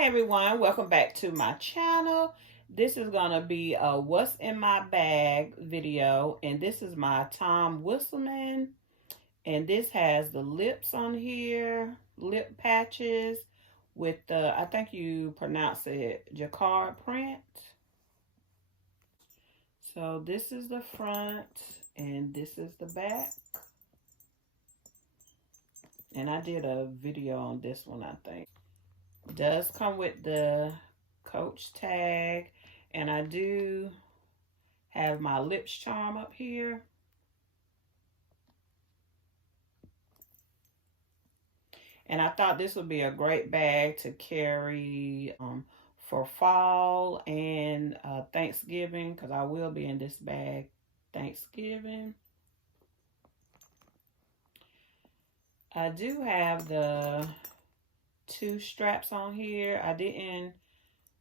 Hi everyone, welcome back to my channel. This is gonna be a what's in my bag video, and this is my Tom Wesselman, and this has the lips on here, lip patches with the, I think you pronounce it jacquard print. So this is the front and this is the back, and I did a video on this one. I think it does come with the Coach tag, and I do have my lips charm up here. And I thought this would be a great bag to carry for fall and Thanksgiving, because I will be in this bag Thanksgiving. I do have the two straps on here. I didn't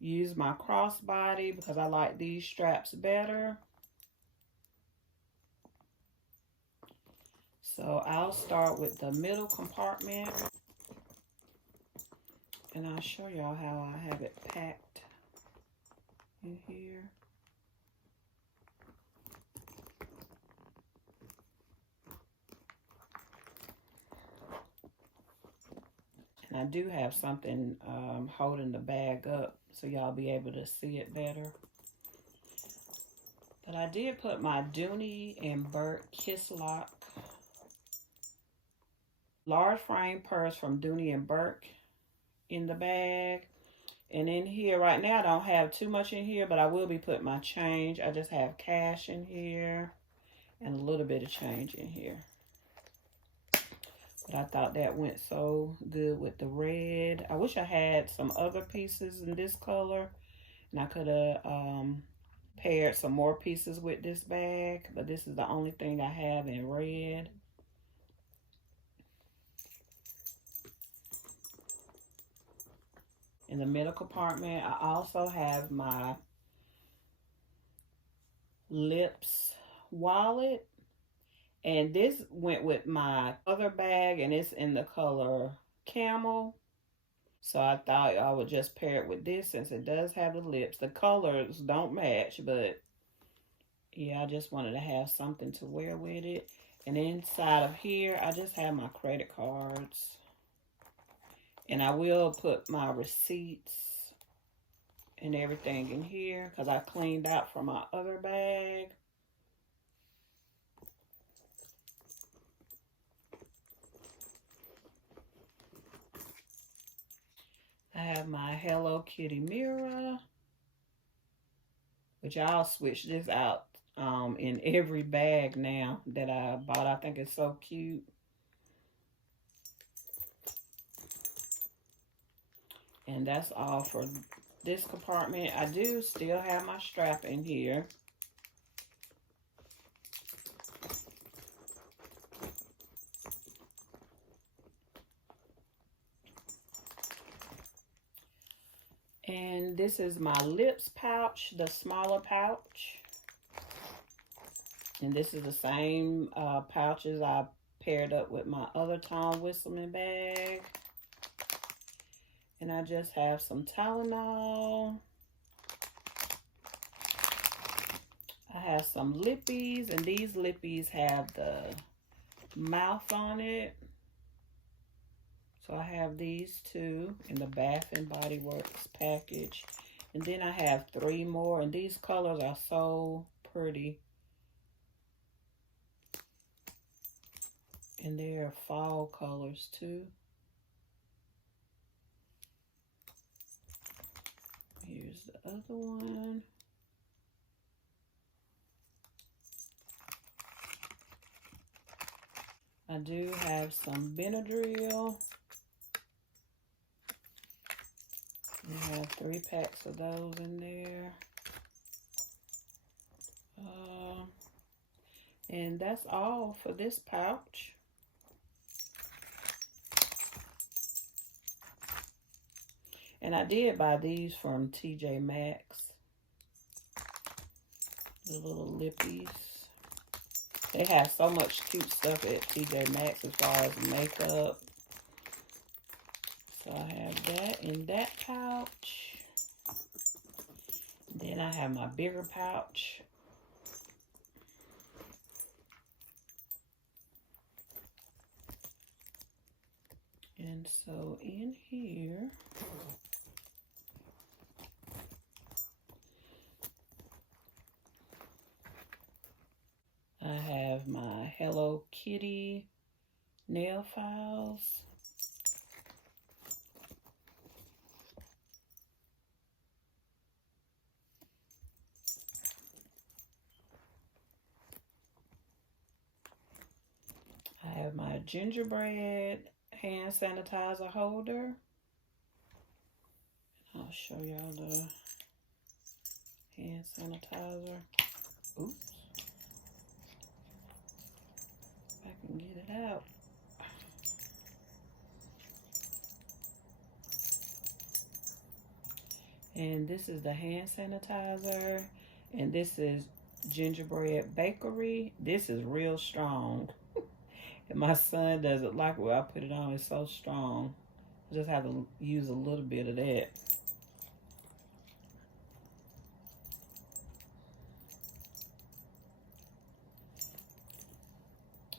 use my crossbody because I like these straps better. So I'll start with the middle compartment, and I'll show y'all how I have it packed in here. And I do have something holding the bag up so y'all be able to see it better. But I did put my Dooney and Burke Kiss Lock large frame purse from Dooney and Burke in the bag. And in here right now, I don't have too much in here, but I will be putting my change. I just have cash in here and a little bit of change in here. But I thought that went so good with the red. I wish I had some other pieces in this color, and I could have paired some more pieces with this bag, but this is the only thing I have in red. In the middle compartment, I also have my lips wallet, and this went with my other bag, and it's in the color camel. So I thought I would just pair it with this since it does have the lips. The colors don't match, but yeah, I just wanted to have something to wear with it. And inside of here, I just have my credit cards. And I will put my receipts and everything in here because I cleaned out from my other bag. I have my Hello Kitty mirror, which I'll switch this out in every bag now that I bought. I think it's so cute. And that's all for this compartment. I do still have my strap in here. And this is my lips pouch, the smaller pouch. And this is the same pouches I paired up with my other Tom Wesselman bag. And I just have some Tylenol. I have some lippies, and these lippies have the mouth on it. So I have these two in the Bath and Body Works package. And then I have 3 more, and these colors are so pretty. And they're fall colors too. Here's the other one. I do have some Benadryl. I have 3 packs of those in there. And that's all for this pouch. And I did buy these from TJ Maxx. The little lippies. They have so much cute stuff at TJ Maxx as far as makeup. So I have that in that pouch. Then I have my bigger pouch. And so in here, I have my Hello Kitty nail files. I have my gingerbread hand sanitizer holder. I'll show y'all the hand sanitizer. Oops. If I can get it out. And this is the hand sanitizer. And this is Gingerbread Bakery. This is real strong. And my son doesn't like it when I put it on. It's so strong. I just have to use a little bit of that.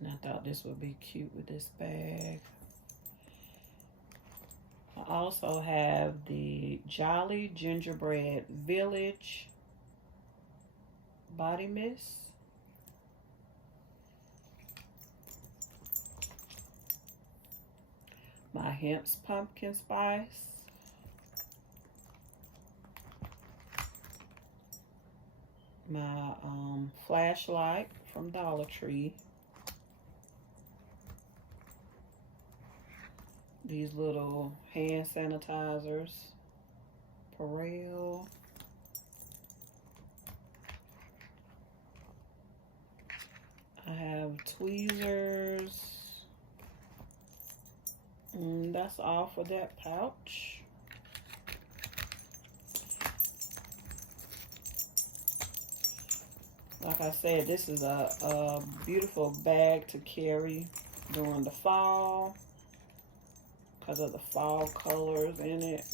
And I thought this would be cute with this bag. I also have the Jolly Gingerbread Village body mist. My Hemp's pumpkin spice. My flashlight from Dollar Tree. These little hand sanitizers. Perel. I have tweezers. And that's all for that pouch. Like I said, this is a beautiful bag to carry during the fall because of the fall colors in it.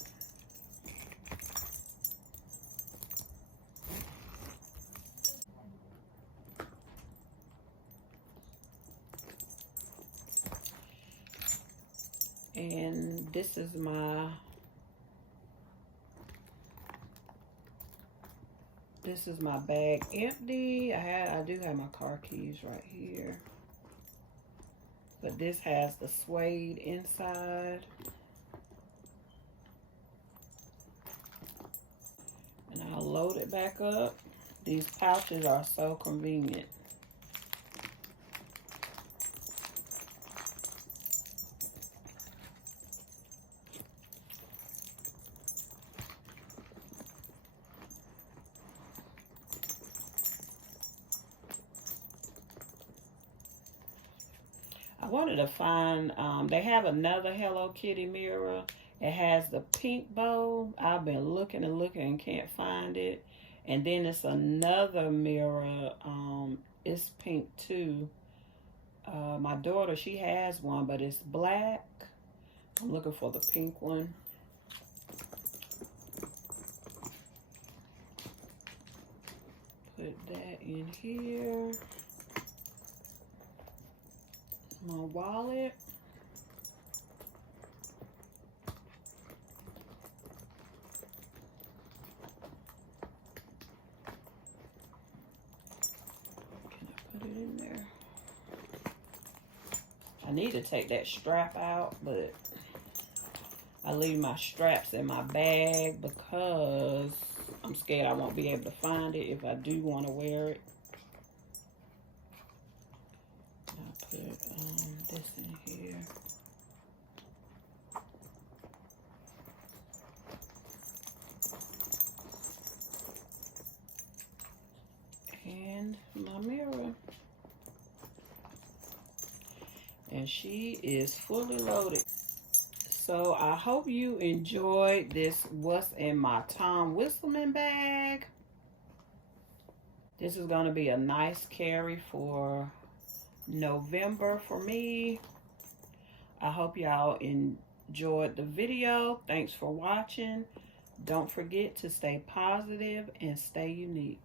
And this is my bag empty. I do have my car keys right here. But this has the suede inside. And I'll load it back up. These pouches are so convenient. I wanted to find, they have another Hello Kitty mirror. It has the pink bow. I've been looking and looking and can't find it. And then it's another mirror. It's pink too. My daughter, she has one, but it's black. I'm looking for the pink one. Put that in here. My wallet. Can I put it in there? I need to take that strap out, but I leave my straps in my bag because I'm scared I won't be able to find it if I do want to wear it. I'll put this in here. And my mirror. And she is fully loaded. So I hope you enjoyed this What's in My Tom Wesselman bag. This is going to be a nice carry for November for me. I hope y'all enjoyed the video. Thanks for watching. Don't forget to stay positive and stay unique.